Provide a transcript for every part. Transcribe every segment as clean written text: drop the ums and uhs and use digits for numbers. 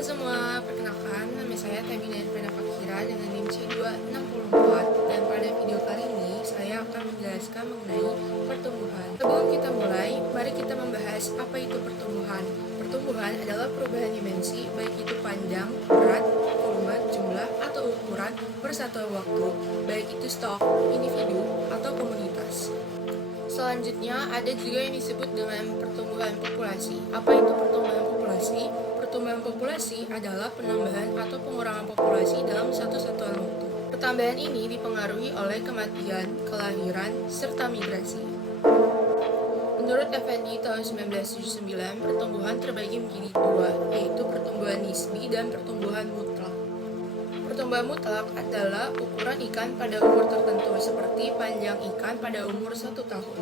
semua, perkenalkan nama saya Temi dari Fakira dengan NIM C264 dan pada video kali ini saya akan menjelaskan mengenai pertumbuhan. Sebelum kita mulai, mari kita membahas apa itu pertumbuhan. Pertumbuhan adalah perubahan dimensi, baik itu panjang, berat, volume, jumlah, atau ukuran bersatu waktu, baik itu stok, individu, atau komunitas. Selanjutnya ada juga yang disebut dengan pertumbuhan populasi. Apa itu pertumbuhan populasi? Pertumbuhan populasi adalah penambahan atau pengurangan populasi dalam satu satuan waktu. Pertambahan ini dipengaruhi oleh kematian, kelahiran, serta migrasi. Menurut Effendi tahun 1979, pertumbuhan terbagi menjadi dua, yaitu pertumbuhan nisbi dan pertumbuhan mutlak. Pertumbuhan mutlak adalah ukuran ikan pada umur tertentu, seperti panjang ikan pada umur 1 tahun.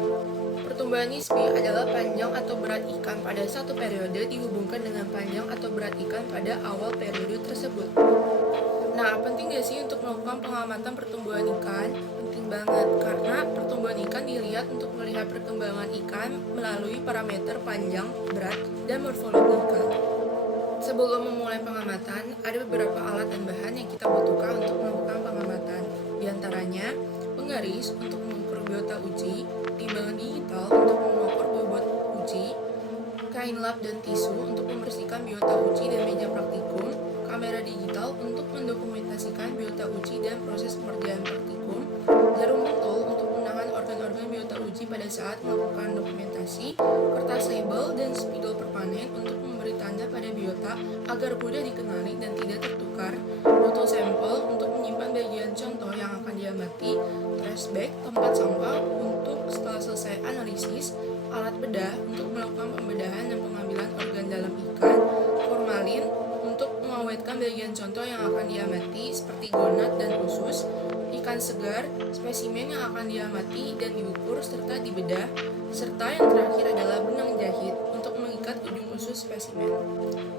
Pertumbuhan nisbi adalah panjang atau berat ikan pada satu periode dihubungkan dengan panjang atau berat ikan pada awal periode tersebut. Nah, penting gak sih untuk melakukan pengamatan pertumbuhan ikan? Penting banget, karena pertumbuhan ikan dilihat untuk melihat perkembangan ikan melalui parameter panjang, berat, dan morfologi ikan. Sebelum memulai pengamatan, ada beberapa alat dan bahan yang kita butuhkan untuk melakukan pengamatan. Di antaranya, penggaris untuk mengukur biota uji, timbangan digital untuk mengukur bobot uji, kain lap dan tisu untuk membersihkan biota uji dan meja praktikum, kamera digital untuk mendokumentasikan biota uji dan proses pengerjaan praktikum, jarum pentul untuk menahan organ-organ biota uji pada saat melakukan dokumentasi, kertas label, dan spidol permanen untuk memberi tanda pada biota agar mudah dikenali dan tidak tertukar, botol sampel untuk menyimpan bagian contoh yang akan diamati, trash bag, tempat sampah untuk setelah selesai analisis, alat bedah untuk melakukan pembedahan dan pengambilan organ dalam ikan, formalin untuk mengawetkan bagian contoh yang akan diamati seperti gonad dan usus, ikan segar, spesimen yang akan diamati dan diukur serta dibedah, serta yang terakhir adalah benang jahit untuk mengikat ujung usus spesimen.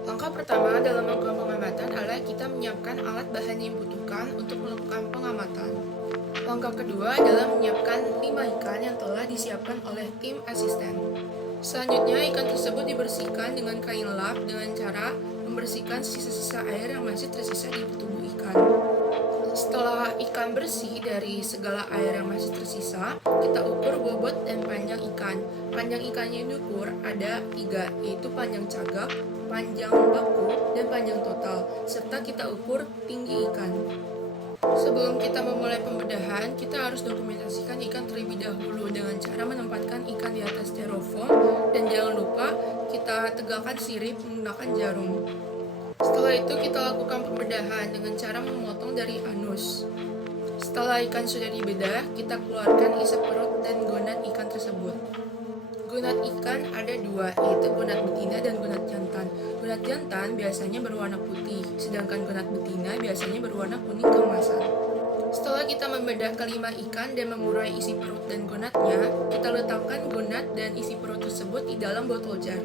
Langkah pertama dalam melakukan pengamatan adalah kita menyiapkan alat bahan yang dibutuhkan untuk melakukan pengamatan. Langkah kedua adalah menyiapkan 5 ikan yang telah disiapkan oleh tim asisten. Selanjutnya, ikan tersebut dibersihkan dengan kain lap dengan cara membersihkan sisa-sisa air yang masih tersisa di tubuh ikan. Setelah ikan bersih dari segala air yang masih tersisa, kita ukur bobot dan panjang ikan. Panjang ikan yang diukur ada 3, yaitu panjang cagak, panjang baku, dan panjang total, serta kita ukur tinggi ikan. Sebelum kita memulai pembedahan, kita harus dokumentasikan ikan terlebih dahulu dengan cara menempatkan ikan di atas styrofoam dan jangan lupa kita tegakkan sirip menggunakan jarum. Setelah itu kita lakukan pembedahan dengan cara memotong dari anus. Setelah ikan sudah dibedah, kita keluarkan isi perut dan gonad ikan tersebut. Gonad ikan ada 2, yaitu gonad betina dan gonad jantan. Gonad jantan biasanya berwarna putih, sedangkan gonad betina biasanya berwarna kuning keemasan. Setelah kita membedah kelima ikan dan mengurai isi perut dan gonadnya, kita letakkan gonad dan isi perut tersebut di dalam botol jar.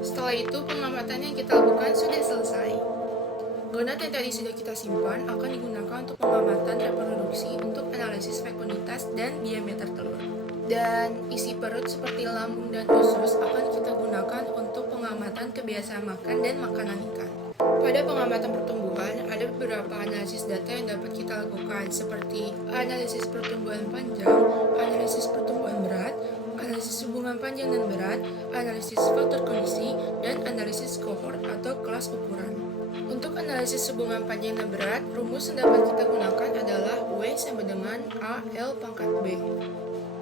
Setelah itu, pengamatan yang kita lakukan sudah selesai. Gonad yang tadi sudah kita simpan akan digunakan untuk pengamatan reproduksi untuk analisis fekunditas dan diameter telur. Dan isi perut seperti lambung dan usus akan kita gunakan untuk pengamatan kebiasaan makan dan makanan ikan. Pada pengamatan pertumbuhan, ada beberapa analisis data yang dapat kita lakukan seperti analisis pertumbuhan panjang, analisis pertumbuhan berat, analisis hubungan panjang dan berat, analisis faktor kondisi, dan analisis kohort atau kelas ukuran. Untuk analisis hubungan panjang dan berat, rumus yang dapat kita gunakan adalah W sama dengan A L pangkat B.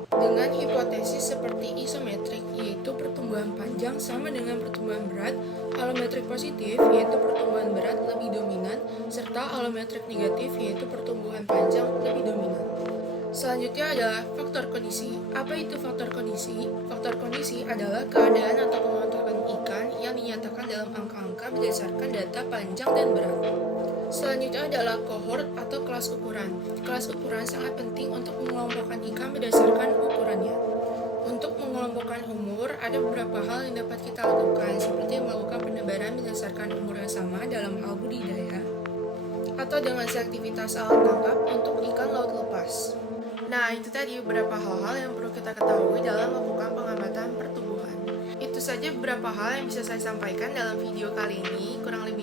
Dengan hipotesis seperti isometrik, yaitu pertumbuhan panjang sama dengan pertumbuhan berat, alometrik positif, yaitu pertumbuhan berat lebih dominan, serta alometrik negatif, yaitu pertumbuhan panjang lebih dominan. Selanjutnya adalah faktor kondisi. Apa itu faktor kondisi? Faktor kondisi adalah keadaan atau pengontrolan ikan yang dinyatakan dalam angka-angka berdasarkan data panjang dan berat. Selanjutnya adalah kohort atau kelas ukuran. Kelas ukuran sangat penting untuk mengelompokkan ikan berdasarkan ukurannya. Untuk mengelompokkan umur, ada beberapa hal yang dapat kita lakukan, seperti melakukan penebaran berdasarkan umur yang sama dalam hal budidaya, atau dengan selektivitas alat tangkap untuk ikan laut lepas. Nah, itu tadi beberapa hal-hal yang perlu kita ketahui dalam melakukan pengamatan pertumbuhan. Itu saja beberapa hal yang bisa saya sampaikan dalam video kali ini. Kurang lebih